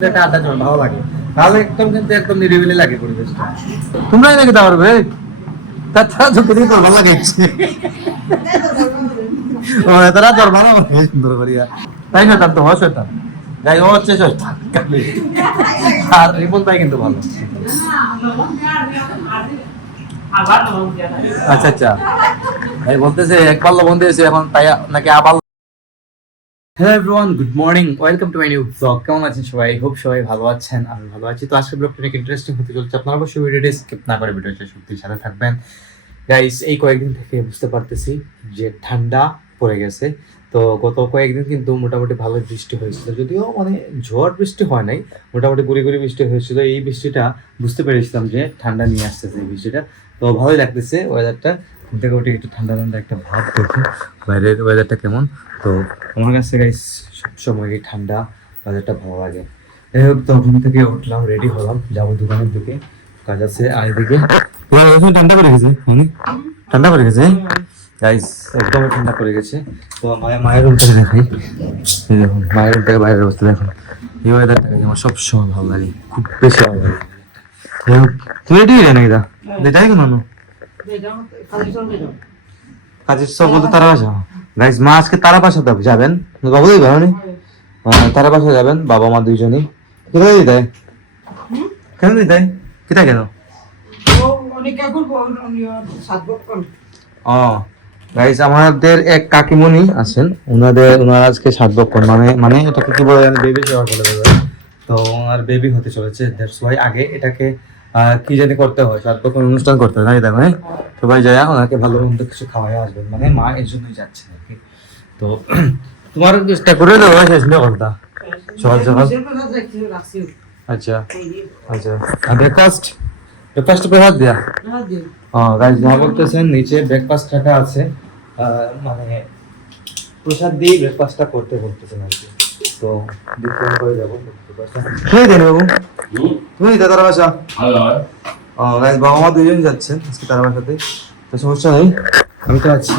এটা আড্ডা জমা ভালো লাগে, তাহলে একদম কিন্তু একদম নিরিবিলি লাগে পরিবেশটা। তোমরাই নাকি তা পারবে, তাছাড়া ঝুঁকে দিয়ে তোর ভালো লাগে ও তারা তোর ভালো লাগে সুন্দর করিয়া, তাই না? তার তো হয় শয়তান, যাই ও হচ্ছে শয়তান আর রিপন তাই কিন্তু ভালো। আচ্ছা আচ্ছা, ভাই বলতেছে এক পাল্লা বন্ধু এসে এখন তাই নাকি আবার। Hello everyone, good morning, welcome to my new blog. কেমন আছেন সবাই? হোপ সবাই ভালো আছেন, আমি ভালো আছি। তো আজকের ব্লগটা অনেক ইন্টারেস্টিং হতে চলছে, আপনারা অবশ্যই ভিডিওটি স্কিপ না করে ভিডিওটা সত্যির সাথে থাকবেন। গাইস, এই কয়েকদিন থেকে বুঝতে পারতেছি যে ঠান্ডা পড়ে গেছে। তো গত কয়েকদিন কিন্তু মোটামুটি ভালো বৃষ্টি হয়েছিল, যদিও মানে ঝড় বৃষ্টি হয় নাই, মোটামুটি গুড়ি গুড়ি বৃষ্টি হয়েছিল। এই বৃষ্টিটা বুঝতে পেরেছিলাম যে ঠান্ডা নিয়ে আসতেছে এই বৃষ্টিটা, তো ভালোই লাগতেছে ওয়েদারটা। ঘুম থেকে উঠে একটু ঠান্ডা ঠান্ডা একটা ভাব দেখে বাইরের ওয়েদারটা কেমন। তো আমার কাছে গাইস সবসময় এই ঠান্ডা ওয়েদারটা ভালো লাগে। যাই হোক, তো ঘুম থেকে উঠলাম, রেডি হলাম, যাবো দোকানের দিকে, কাজ আছে। আর এদিকে ঠান্ডা পড়ে গেছে, মানে ঠান্ডা পড়ে গেছে গাইস, একদম ঠান্ডা পড়ে গেছে। তো মায়ের রুম থেকে দেখাই, এই দেখুন মায়ের রুম থেকে বাইরের অবস্থা দেখুন। এই ওয়েদারটা আমার সবসময় ভালো লাগে, খুব বেশি ভালো লাগে। যাই হোক, তুমি রেডি হয়ে নাকি দা দেখাই কেন কাজের সব বলতে তারা বাসা। গাইস, মা আজকে তারা বাসা যাবেন, বাবু দেই ভাবনি তারা বাসা যাবেন, বাবা মা দুইজনই। কোথায় দিতে কেন দিতে কোথায় কেন? ও গাইস, আমাদের এক কাকিমণি আছেন, ওনারা আজকে 7 বছর, মানে এটাকে কি বলে, বেবি শাওয়ার বলে দেবে। তো ওনার বেবি হতে চলেছে, দ্যাটস ওয়াই আগে এটাকে কি জানি করতে হয়, 7 বছর অনুষ্ঠান করতে হয়, তাই দেখো সবাই যায় ওনাকে ভালো মন্দ কিছু খাওয়াই আসবেন, মানে মা এর জন্যই যাচ্ছে আর কি। তো তোমার চেষ্টা করে দেবো শেষ না করতা সকাল সকাল। আচ্ছা আচ্ছা, ব্রেকফাস্ট প্রসাদ দেয়া। গাইস, যা বলতেছেন নিচে ব্রেকফাস্ট রাখা আছে, মানে প্রসাদ দিয়ে ব্রেকফাস্টটা করতে বলতেছেন আর কি। তো ডিফারেন্ট করে যাবো তুমি দেন বাবু, তুমি তার বাসা। গাইস, বাবা মা দুজন যাচ্ছেন আজকে তার বাসাতে, তো সমস্যা নেই, আমি তো আছি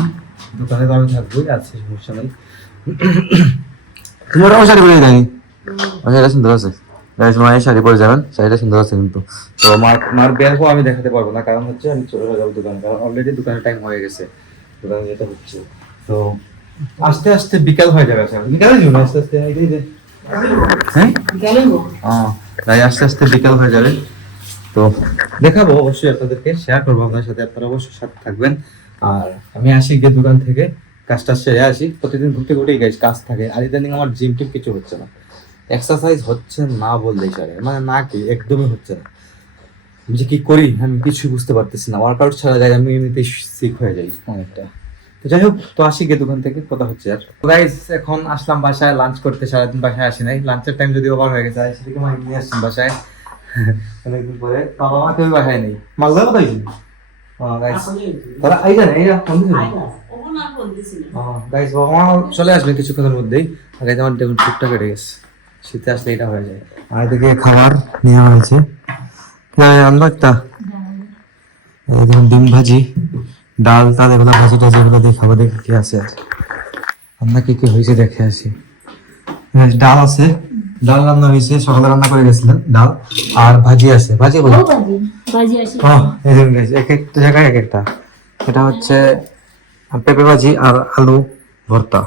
দোকানে, তো আমি থাকবোই, আছে সমস্যা নেই। তোমার আমার শাড়ি পরে যায়নি, শাড়িটা সুন্দর আছে গাইস, মায়ের শাড়ি পরে যাবেন, শাড়িটা সুন্দর আছে কিন্তু। তো মার বেরও আমি দেখাতে পারবো না, কারণ হচ্ছে আমি চলে যাবো দোকানে, কারণ অলরেডি দোকানের টাইম হয়ে গেছে, দোকানে যেটা হচ্ছে। তো আস্তে আস্তে বিকাল হয়ে যাবে, বিকালে যাবো আস্তে আস্তে, হ্যাঁ তাই আস্তে আস্তে বিকাল হয়ে যাবে। তো দেখাবো অবশ্যই, আপনাদেরকে শেয়ার করবো আপনার সাথে, আপনারা অবশ্যই সাথে থাকবেন। আর আমি আসি গিয়ে দোকান থেকে কাজটা সেরে আসি, প্রতিদিন ঘুরতে ঘুরতেই গাইস কাজ থাকে। আর ইদানিং আমার জিম টিম কিছু হচ্ছে না, এক্সারসাইজ হচ্ছে না বললেই চলে, মানে না কি একদমই হচ্ছে না। আমি যে কি করি আমি কিছু বুঝতে পারতেছি না, ওয়ার্কআউট ছাড়া যায় আমি এমনিতেই সিক হয়ে যাই অনেকটা। তো যাই হোক, তো আসি গিয়ে দোকান থেকে কথা হচ্ছে। আর গাইস, এখন আসলাম বাসায় লাঞ্চ করতে, সারাদিন বাসায় আসি নাই, লাঞ্চের টাইম যদি ওভার হয়ে গেছে, সেদিকে মা নিয়ে আসছেন বাসায় অনেকদিন পরে, বাবা মা কেউ বাসায় নেই, মালদা কোথায় ছিল তারা এই জানে এইরা ফোন দিছিল। গাইস, বাবা মা চলে আসবে কিছুক্ষণের মধ্যেই। আগে আমার দেখুন টুকটা কেটে গেছে, শীতে আসলে এটা হয়ে যায়। আর এদিকে খাবার নেওয়া হয়েছে, আমরা একটা ডিম ভাজি, ডাল, তাদের এগুলো ভাজি টাজি এগুলো দিয়ে খাবার দেখে কি আছে, আর রান্না কি কি হয়েছে দেখে আসি। ডাল আছে, ডাল রান্না হয়েছে, সকালে রান্না করে গেছিলেন ডাল, আর ভাজি আছে, ভাজি বলি এক একটা জায়গায় এক একটা। এটা হচ্ছে পেঁপে ভাজি আর আলু ভর্তা।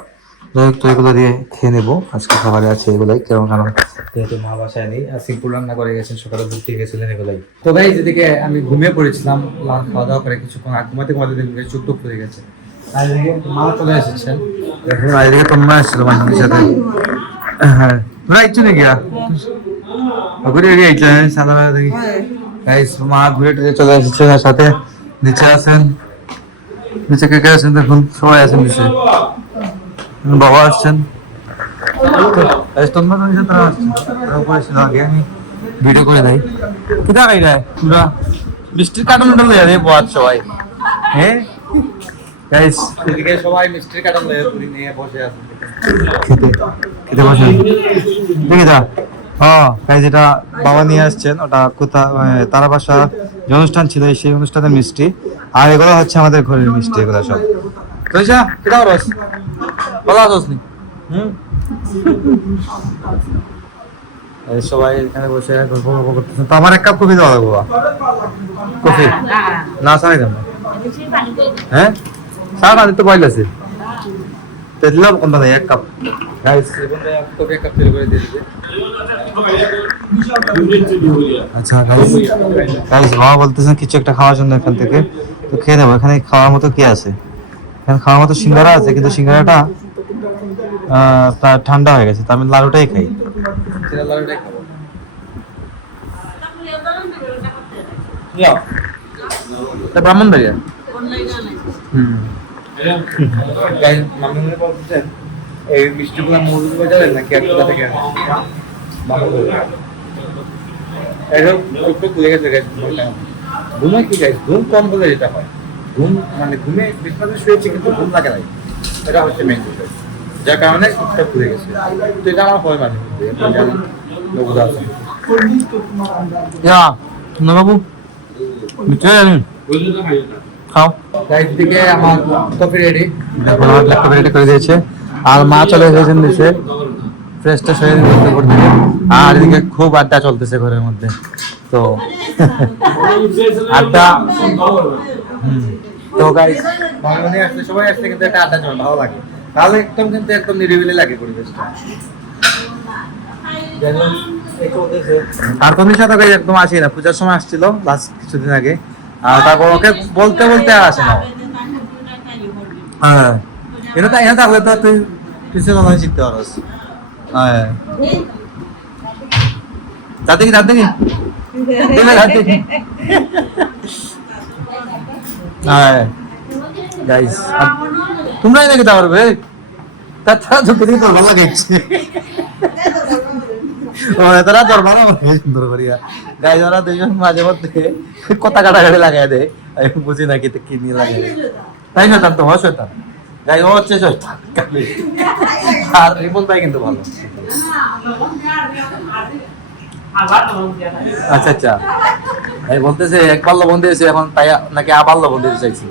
যাই হোক, তো এগুলো দিয়ে খেয়ে নেবো, আজকে খাবারে আছে এগুলাই, কারণ যেহেতু মা বাসায় নেই, আর সিম্পল রান্না করে গেছেন, সকালে ঘুরতে গেছিলেন এগুলাই। তো ভাই, যেদিকে আমি ঘুমিয়ে পড়েছিলাম খাওয়া দাওয়া করে কিছুক্ষণ, আর ঘুমাতে দেখবে চোখ টুক হয়ে গেছে। আর এদিকে মা চলে এসেছেন, দেখুন, আর এদিকে তোমরা এসেছিল মাঝে সাথে। হ্যাঁ, তোমরা ইচ্ছু নাকি ঘুরে সাদা দেখি গাইস, মা ঘুরে টুরে চলে এসেছে, সাথে নিচে আছেন, নিচে কে কে আছেন দেখুন, সবাই আছেন নিচে, বাবা আসছেন। আমি ভিডিও করে দেয় কোথা খাই দেয় পুরা বৃষ্টির কার্টন লয়ে বস সবাই। হ্যাঁ গাইস, এদিকে সবাই মিষ্টির কার্টন নিয়ে বসে আছে, খেতে বসে দেখি দা। গাইস, এটা বাবা নিয়ে আসছেন, ওটা কোথা তারা বাসা যে অনুষ্ঠান ছিল সেই অনুষ্ঠানের মিষ্টি, আর এগুলো হচ্ছে আমাদের ঘরের মিষ্টি, এগুলো সব। তুইছা কেটা রস ভালো আছিস নি? এই সবাই এখানে বসে গল্প গল্প করতেছেন। তো আমার এক কাপ কফি দেওয়া লাগবে বাবা। কফি না চাই কেন? হ্যাঁ চা পানি তো বয়ল আছে, তো দিলাম কোনটা নেই এক কাপ। গাইস কফি এক কাপ তৈরি করে দিয়ে দিবে। আচ্ছা গাইস বাবা বলতেছেন কিছু একটা খাওয়ার জন্য এখান থেকে, তো খেয়ে নেবো। এখানে খাওয়ার মতো কি আছে? এখানে খাওয়ার মতো সিঙ্গারা আছে, কিন্তু সিঙ্গারাটা ঠান্ডা হয়ে গেছে, তো আমি লাড়ুটাই খাই। লাড়ুটাই খাবো। ব্রাহ্মণবাড়িয়া। এই মিষ্টিগুলো মুরগি বাজারের নাকি একটা থেকে খুলে গেছে। ঘুমে কি গাইস, ঘুম কম বলে যেটা হয়, ঘুম মানে ঘুমে বিছানায় শুয়েছি কিন্তু ঘুম লাগে নাই, এটা হচ্ছে মেইন বিষয়, যার কারণে চোখটা খুলে গেছে। তো এটা আমার হয় মাঝে মধ্যে, লোকরা আছে বাবু খাও। গাইস দিকে আমার কফি রেডি, দেখো আমার ব্ল্যাক কফি রেডি করে দিয়েছে। আর মা চলে এসেছেন নিচে ফ্রেশ ট্রেশ হয়ে করতে, আর এদিকে খুব আড্ডা চলতেছে ঘরের মধ্যে। তো আড্ডা তো গাইস ভালো আসলে সবাই আসলে কিন্তু একটা আড্ডা চলে ভালো লাগে, তাহলে একদম কিন্তু একদম নিরিবিলি লাগে পরিবেশটা। আর তুমি সাথে একদম আসি না, পূজার সময় আসছিল লাস্ট কিছুদিন আগে, আর তারপর ওকে বলতে বলতে আর আসে না। হ্যাঁ এটা তাই না, তাহলে তো তুই পিছনে কথা শিখতে পারস। হ্যাঁ যাতে কি যাতে কি হ্যাঁ গাইস তোমরাই নাকি তা পারবে, তাছাড়া চোখে দিকে তোর ভালো লাগাইছে। তারা তোর ভালো লাগে সুন্দর করিয়া। গাইস ওরা দুজন মাঝে মধ্যে কথা কাটাকাটি লাগাই দেয়, আমি বুঝি না কি নিয়ে লাগাই দেয়। তাই শয়তান তো হয় শয়তান, গাই ও হচ্ছে শয়তান। আর রিপন ভাই কিন্তু ভালো। আচ্ছা আচ্ছা এই বলতেছে একবার লবণ দিয়েছে, এখন তাই নাকি আবার লবণ দিতে চাইছিল।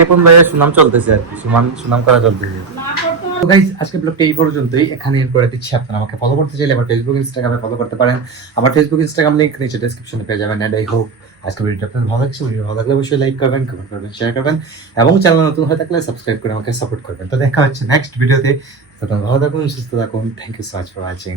রিপন ভাইয়ের সুনাম চলতেছে আর কি, সুনাম করা চলতেছে। তো গাইস আজকে ব্লগটা এই পর্যন্তই, এখানে এর করে দিচ্ছি। আপনারা আমাকে ফলো করতে চাইলে আমার ফেসবুক ইনস্টাগ্রামে ফলো করতে পারেন। আমার ফেসবুক ইনস্টাগ্রাম লিংক নিচে ডেসক্রিপশনে পেয়ে যাবেন। এন্ড আই হোপ আজকে ভিডিওটা আপনাদের ভালো লাগছে। ভিডিও ভালো লাগলে অবশ্যই লাইক করবেন, কমেন্ট করবেন, শেয়ার করবেন এবং চ্যানেল নতুন হয়ে থাকলে সাবস্ক্রাইব করে আমাকে সাপোর্ট করবেন। তো দেখা হচ্ছে নেক্সট ভিডিওতে। তখন ভালো থাকুন, সুস্থ থাকুন। Thank you so much for watching.